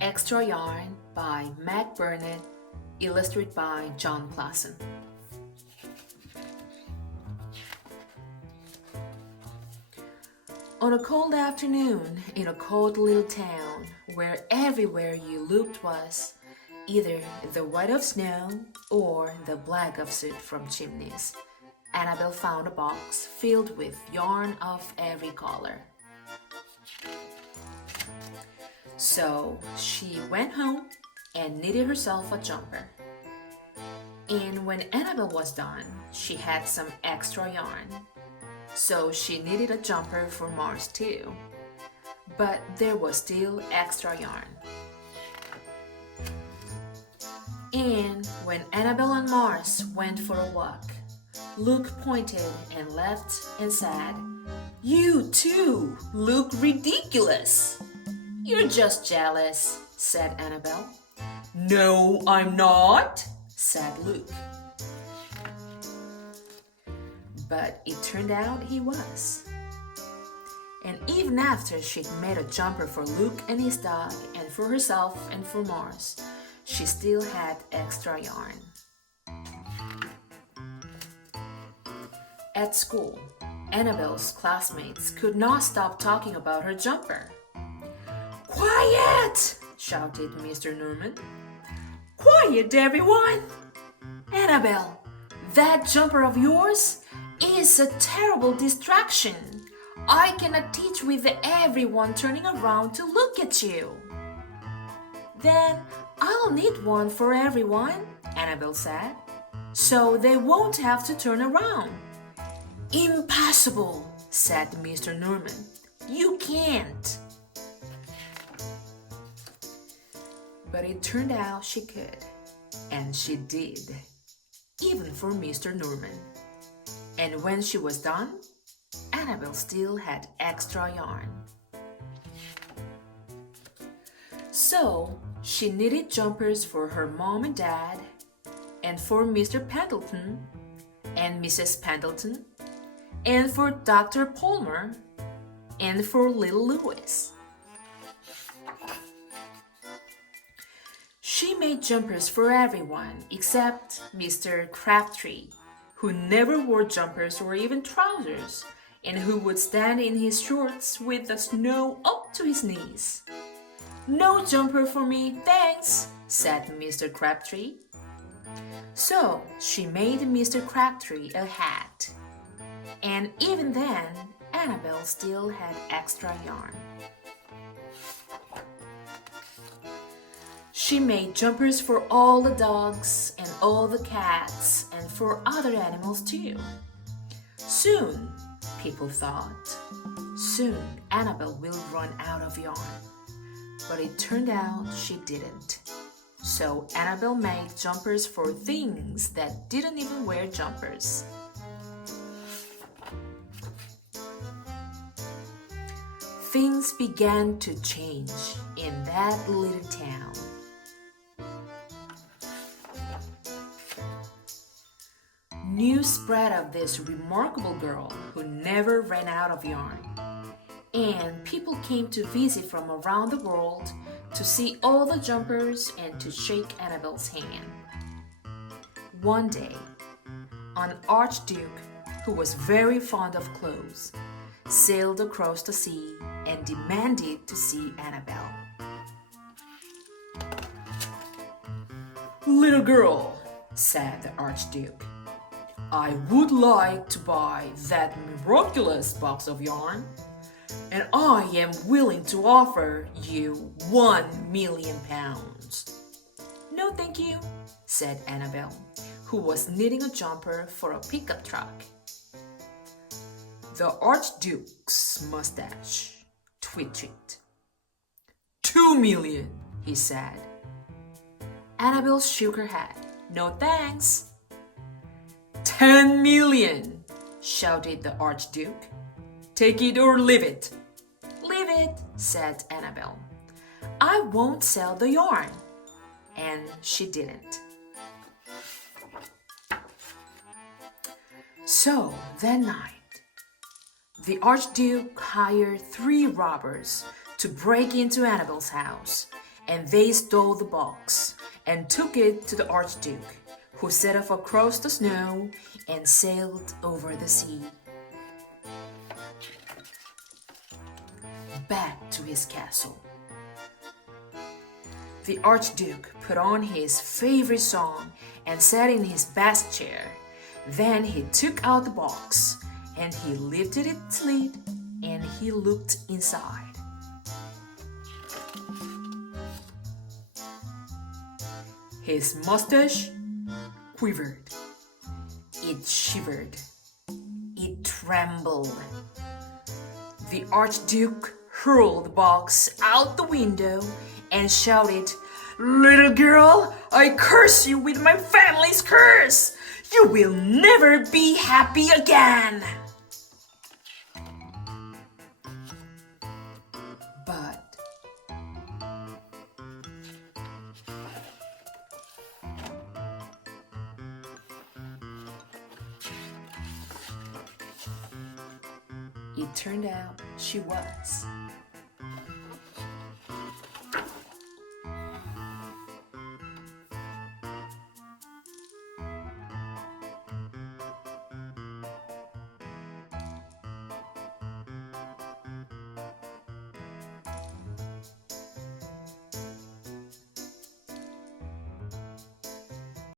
Extra Yarn by Mac Barnett, illustrated by John Classen. On a cold afternoon in a cold little town where everywhere you looked was either the white of snow or the black of soot from chimneys, Annabelle found a box filled with yarn of every color. So she went home and knitted herself a jumper. And when Annabelle was done, she had some extra yarn. So she knitted a jumper for Mars too. But there was still extra yarn. And when Annabelle and Mars went for a walk, Luke pointed and laughed and said, "You too look ridiculous." "You're just jealous," said Annabelle. "No, I'm not," said Luke. But it turned out he was. And even after she'd made a jumper for Luke and his dog, and for herself and for Mars, she still had extra yarn. At school, Annabelle's classmates could not stop talking about her jumper. "Quiet!" shouted Mr. Norman. "Quiet, everyone! Annabelle, that jumper of yours is a terrible distraction. I cannot teach with everyone turning around to look at you." "Then I'll knit one for everyone," Annabelle said, "so they won't have to turn around." "Impossible," said Mr. Norman. "You can't." But it turned out she could, and she did, even for Mr. Norman. And when she was done, Annabelle still had extra yarn. So she knitted jumpers for her mom and dad, and for Mr. Pendleton, and Mrs. Pendleton, and for Dr. Palmer, and for little Louis. She made jumpers for everyone except Mr. Crabtree, who never wore jumpers or even trousers, and who would stand in his shorts with the snow up to his knees. "No jumper for me, thanks," said Mr. Crabtree. So she made Mr. Crabtree a hat. And even then, Annabelle still had extra yarn. She made jumpers for all the dogs and all the cats and for other animals too. Soon, people thought, soon Annabelle will run out of yarn. But it turned out she didn't. So Annabelle made jumpers for things that didn't even wear jumpers. Things began to change in that little town. News spread of this remarkable girl who never ran out of yarn, and people came to visit from around the world to see all the jumpers and to shake Annabelle's hand. One day, an archduke who was very fond of clothes sailed across the sea and demanded to see Annabelle. "Little girl," said the archduke, "I would like to buy that miraculous box of yarn, and I am willing to offer you 1,000,000 pounds. "No, thank you," said Annabelle, who was knitting a jumper for a pickup truck. The archduke's mustache twitched. 2,000,000, he said. Annabelle shook her head. "No thanks." 10,000,000, shouted the archduke. "Take it or leave it." "Leave it," said Annabelle. "I won't sell the yarn." And she didn't. So that night, the archduke hired 3 robbers to break into Annabelle's house and they stole the box and took it to the Archduke, who set off across the snow and sailed over the sea. Back to his castle. The Archduke put on his favorite song and sat in his best chair. Then he took out the box and he lifted its lid and he looked inside. His mustache quivered. It shivered. It trembled. The Archduke hurled the box out the window and shouted, "Little girl, I curse you with my family's curse! You will never be happy again!" But it turned out she was.